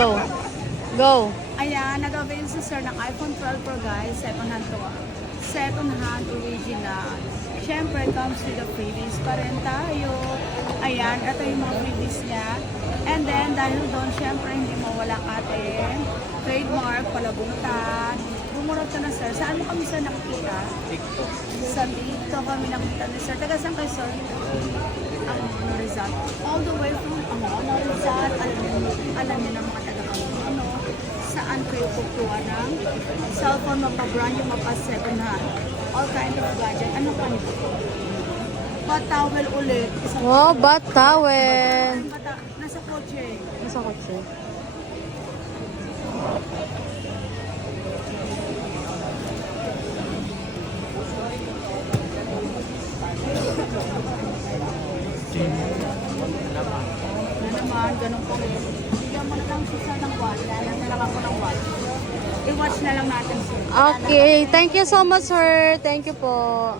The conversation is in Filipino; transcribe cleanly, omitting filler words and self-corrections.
Go. Go. Ayan, nag-avail si sir ng iPhone 12 Pro guys, second hand to. Second hand original. Siyempre, comes with the freebies pa rin tayo. Ayan, ito yung mga freebies niya. And then, dahil doon, siyempre, hindi mawala atin. Trademark, palabutan. Bumurot ka na sir. Saan mo kami sir nakikita? TikTok. Sa TikTok kami nakita ni sir. Taga saan kayo sir? Ang Rizal. All the way from Rizal. Alam niyo na mga taga ano, saan kayo kukuha ng cellphone, mapa-brand yung mapa-second hand. All kind of gadget. Ano pa nito? Towel ulit. Isang Wow, bat towel. nasa kotse. Nasa kotse. Na naman, ganun po rin. Bigyan mo na lang siya ng watch. Lalang na lang ako ng watch. I-watch na lang natin siya. Okay, thank you so much, sir. Thank you po.